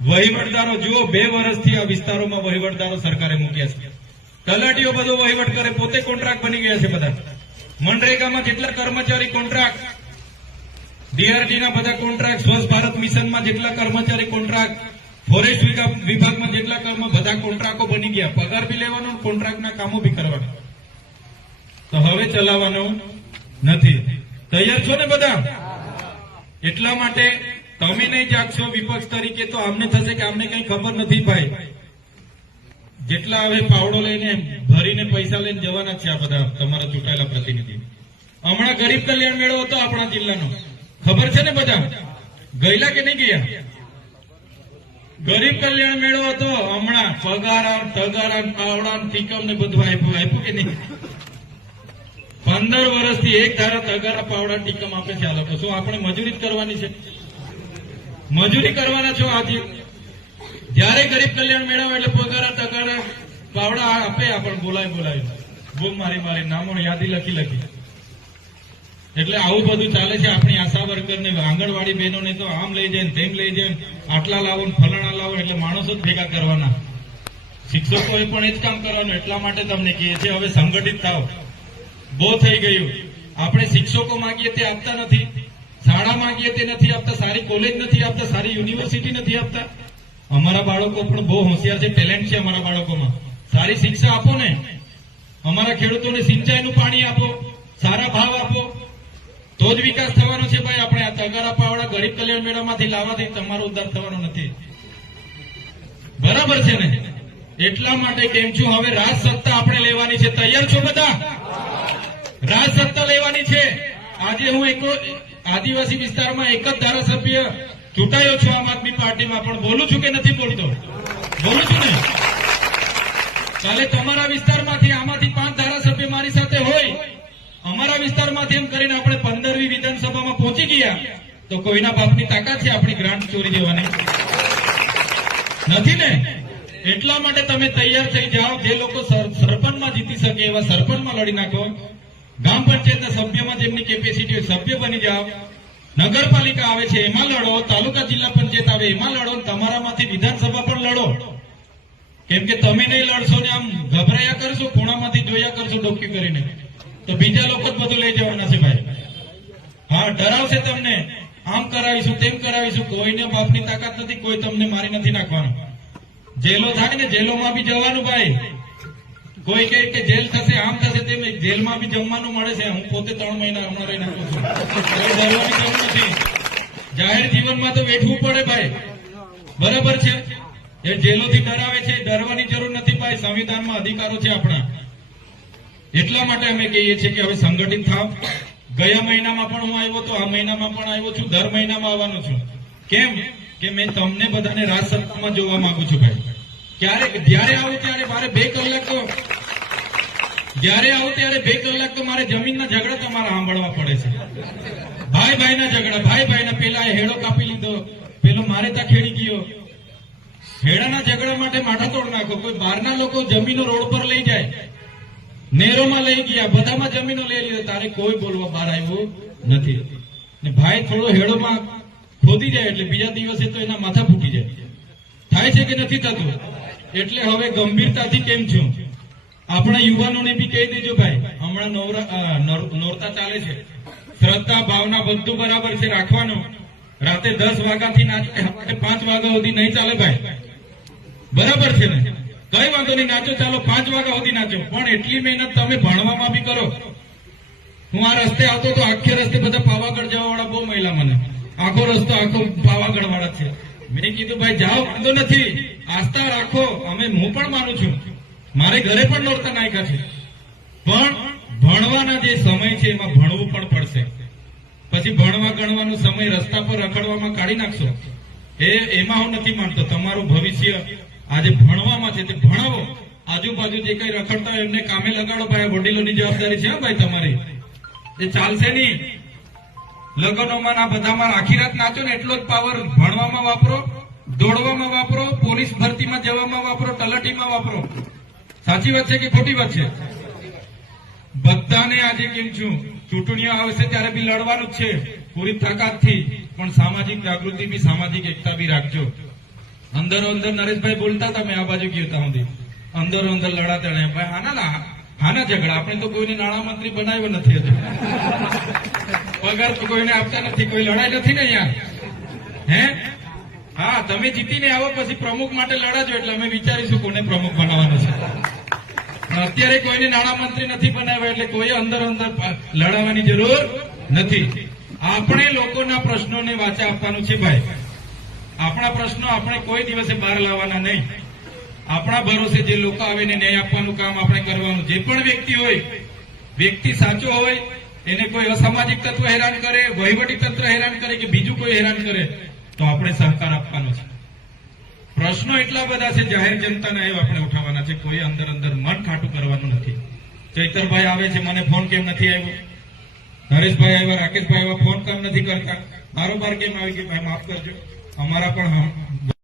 વહીવટદારો જુઓ, બે વર્ષથી આ વિસ્તારોમાં વહીવટદારો સરકારે મૂક્યા છે. તલાટીઓ બધો વહીવટ કરે, પોતે કોન્ટ્રાક્ટ બની ગયા છે બધા. મનરેગામાં જેટલા કર્મચારી કોન્ટ્રાક્ટ, ડીઆરડીના બધા કોન્ટ્રાક્ટ, સ્વચ્છ ભારત મિશનમાં જેટલા કર્મચારી કોન્ટ્રાક્ટ, ફોરેસ્ટ વિભાગમાં જેટલા કર્મ, બધા કોન્ટ્રાક્ટો બની ગયા. પગાર બી લેવાનો કોન્ટ્રાક્ટના કામો બી કરવાના. તો હવે ચલાવવાનો નથી. તૈયાર છો ને બધા? એટલા માટે તમે નહીં જાગશો, વિપક્ષ તરીકે તો અમને થશે કે અમને કઈ ખબર નથી ભાઈ. જેટલા હવે પાવડો લઈને ભરીને પૈસા લઈને જવાના છે આ બધા તમારા ચૂંટાયેલા પ્રતિનિધિ. હમણાં ગરીબ કલ્યાણ મેળો હતો આપણા જિલ્લાનો. ખબર છે ને બધા? ગયેલા કે નહીં ગયા? ગરીબ કલ્યાણ મેળો હતો, હમણાં પગારા તગારા પાવડા ટીકમ ને બધું આપ્યું. આપ્યું કે નહીં? પંદર વર્ષથી એક ધારા તગારા પાવડા ટીકમ આપે છે આ લોકો. શું આપણે મજૂરી જ કરવાની છે? મજૂરી કરવાના છો આજે જ્યારે ગરીબ કલ્યાણ મેળાવે એટલે પગારા તગારા પાવડા આપે, પણ બોલાય બોલાય. બૂમ મારી મારી, નામો યાદી લખી લખી. એટલે આવું બધું ચાલે છે, આપણી આશા વર્કર ને આંગણવાડી બહેનોને તો આમ લઈ જાય તેમ લઈ જાય આટલા લાવો ફલાણા લાવો એટલે માણસો જ ભેગા કરવાના. શિક્ષકોએ પણ એ જ કામ કરવાનું, એટલા માટે તમને કહીએ છીએ, હવે સંગઠિત થાવ બહુ થઈ ગયું. આપણે શિક્ષકો માંગીએ તે આપતા નથી. શાળા માંગીએ તે નથી આપતા, સારી કોલેજ નથી આપતા, સારી યુનિવર્સિટી નથી આપતા. અમારા બાળકો પણ બહુ હોશિયાર છે ટેલેન્ટ છે અમારા બાળકોમાં. સારી શિક્ષા આપો ને. અમારા ખેડૂતોને સિંચાઈનું પાણી આપો, સારા ભાવ આપો. તો જ વિકાસ થવાનો છે ભાઈ. આપણે આ તગારા પાવડા ગરીબ કલ્યાણ મેળામાંથી લાવવાથી તમારો ઉદ્ધાર થવાનો નથી. બરાબર છે ને? એટલા માટે કેમ છું, હવે રાજ સત્તા આપણે લેવાની છે. તૈયાર છો બધા? રાજ સત્તા લેવાની છે. આજે હું એક આદિવાસી વિસ્તારમાં એક જ ધારાસભ્ય ચૂંટાયો છું, આમ આદમી પાર્ટીમાં. પણ બોલું છું કે નથી બોલતો? બોલું છું ને? કાલે તમારા વિસ્તારમાંથી આમાંથી પાંચ ધારાસભ્ય મારી સાથે હોય. અમારા વિસ્તારમાંથી એમ કરીને આપણે પંદરમી વિધાનસભામાં પહોંચી ગયા. તો કોઈના બાપની તાકાત છે આપણી ગ્રાન્ટ ચોરી દેવાની? નથી ને? એટલા માટે તમે તૈયાર થઈ જાઓ, જે લોકો સરપંચમાં જીતી શકે, એવા સરપંચમાં લડી નાખો. ગ્રામ પંચાયતના સભ્યમાં જેમની કેપેસિટી સભ્ય બની જાઓ. નગરપાલિકા આવે છે, એમાં લડો, તાલુકા જિલ્લા પંચાયત આવે, એમાં લડો તમારામાંથી વિધાનસભા પણ લડો. કેમ કે તમે નહીં લડશો ને આમ ગભરાયા કરશો, ખૂણામાંથી જોયા કરશો ડોકી કરીને. તો બીજા લોકો જ બધું લઈ જવાના છે ભાઈ. હા, ડરાવશે તમને. આમ કરાવીશું, તેમ કરાવીશું, કોઈને બાપની તાકાત નથી, કોઈ તમને મારી નથી નાખવાનું. જેલો થાય ને જેલોમાં બી જવાનું ભાઈ. કોઈ કહે કે જેલ થશે, આમ થશે તેમ જેલમાં બી જમવાનું મળે છે. હું પોતે ત્રણ મહિના હમણાં રહી નાખું છું. ડરવાની જરૂર નથી. જાહેર જીવનમાં તો બેઠવું પડે ભાઈ. બરાબર છે? એ જેલોથી ડરાવે છે, ડરવાની જરૂર નથી ભાઈ. સંવિધાનમાં અધિકારો છે આપણા. એટલા માટે અમે કહીએ છીએ કે હવે સંગઠિત થાવ. ગયા મહિનામાં પણ હું આવ્યો તો આ મહિનામાં પણ આવ્યો છું. દર મહિનામાં આવવાનો છું. કેમ? કે મેં તમને બધાને રાજસત્તામાં જોવા માંગુ છું ભાઈ. ક્યારેક જ્યારે આવું ત્યારે મારે બે કલાક જ્યારે આવું ત્યારે બે કલાક તો મારે જમીનના ઝઘડા તમારા સાંભળવા પડે છે. ભાઈ ભાઈના ઝઘડા, ભાઈ ભાઈના પેલા હેડો કાપી લીધો, પેલો મારે ત્યાં ખેડી ગયો. હેડાના ઝઘડા માટે માથા તોડ નાખો, કોઈ બહારના લોકો જમીનો રોડ પર લઈ જાય, નેરોમાં લઈ ગયા, બધામાં જમીનો લઈ લીધો, તારે કોઈ બોલવા બહાર આવ્યું નથી. ને ભાઈ થોડો હેડોમાં ખોદી જાય એટલે બીજા દિવસે તો એના માથા ફૂટી જાય. થાય છે કે નથી થતું? એટલે હવે ગંભીરતાથી કેમ છું? આપણા યુવાનોને બી કહી દેજો ભાઈ, હમણાં નોરતા ચાલે છે. શ્રદ્ધા, ભાવના બધું બરાબર છે, રાખવાનું. રાતે દસ વાગ્યાથી નાચે પાંચ વાગ્યા સુધી નહીં ચાલે ભાઈ. બરાબર છે ને? કઈ વાંધો નહીં, નાચો, ચાલો, પાંચ વાગ્યા સુધી નાચો. પણ એટલી મહેનત તમે ભણવામાં બી કરો. હું આ રસ્તે આવતો તો આખે રસ્તે બધા પાવાગઢ જવા વાળા બહુ મહિલા મને. આખો રસ્તો, આખો પાવાગઢ વાળા છે. મેં કીધું, ભાઈ, જાઓ, વાંધો નથી. આસ્થા રાખો. અમે, હું પણ માનું છું. મારે ઘરે પણ નોરતા નાખ્યા છે. પણ ભણવાના જે સમય છે, એમાં ભણવું પણ પડશે. પછી ભણવા ગણવાનો સમય રસ્તા પર રખડવામાં કાઢી નાખશો. એ, એમાં હું નથી માનતો. તમારું ભવિષ્ય આજે ભણવામાં છે, તે ભણાવો. આજુબાજુ જે કઈ રખડતા હોય એમને કામે લગાડો ભાઈ. વડીલોની જવાબદારી છે ભાઈ, તમારી. એ ચાલશે નહીં. લગ્નોમાં ના બધામાં આખી રાત નાચો ને એટલો જ પાવર ભણવામાં વાપરો, દોડવામાં વાપરો, પોલીસ ભરતીમાં જવામાં વાપરો, તલાટીમાં વાપરો. સાચી વાત છે કે ખોટી વાત છે? બધાને આજે કેમ છું? ચૂંટણીઓ આવશે ત્યારે બી લડવાનું જ છે. પૂરી તાકાતથી. પણ સામાજિક જાગૃતિ બી, સામાજિક એકતા બી રાખજો. અંદરો અંદર નરેશભાઈ બોલતા હતા, મેં આ બાજુ ગયો હતા સુધી. અંદરો અંદર લડાતા રહ્યા. ભાઈ હાના ના હાના ઝઘડા. આપણે તો કોઈને નાણામંત્રી બનાવ્યો નથી હજુ. પગાર તો કોઈને આપતા નથી. કોઈ લડાઈ નથી ને યાર. હે? હા, તમે જીતીને આવો, પછી પ્રમુખ માટે લડાજો. એટલે અમે વિચારીશું કોને પ્રમુખ બનાવવાનો છે. અત્યારે કોઈને નાણામંત્રી નથી બનાવ્યા એટલે કોઈ અંદર અંદર લડાવવાની જરૂર નથી. આપણે લોકોના પ્રશ્નોને વાચા આપવાનું છે ભાઈ. આપણા પ્રશ્નો આપણે કોઈ દિવસે બહાર લાવવાના નહીં. આપણા ભરોસે જે લોકો આવે ને ન્યાય આપવાનું કામ આપણે કરવાનું. જે પણ વ્યક્તિ હોય, વ્યક્તિ સાચો હોય, એને કોઈ અસામાજિક તત્વ હેરાન કરે, વહીવટી તંત્ર હેરાન કરે કે બીજું કોઈ હેરાન કરે, તો આપણે સહકાર આપવાનો છે. પ્રશ્નો એટલા બધા છે, જાહેર જનતાને એ આપણે ઉઠાવવાના છે, કોઈ અંદર અંદર મન ખાટું કરવાનું નથી. ચૈતરભાઈ આવે છે, મને ફોન કેમ નથી આવ્યો? નરેશભાઈ આવ્યા, રાકેશભાઈ આવ્યા, ફોન કેમ નથી કરતા. બારોબાર કેમ આવી ગઈ ભાઈ, માફ કરજો. અમારા પણ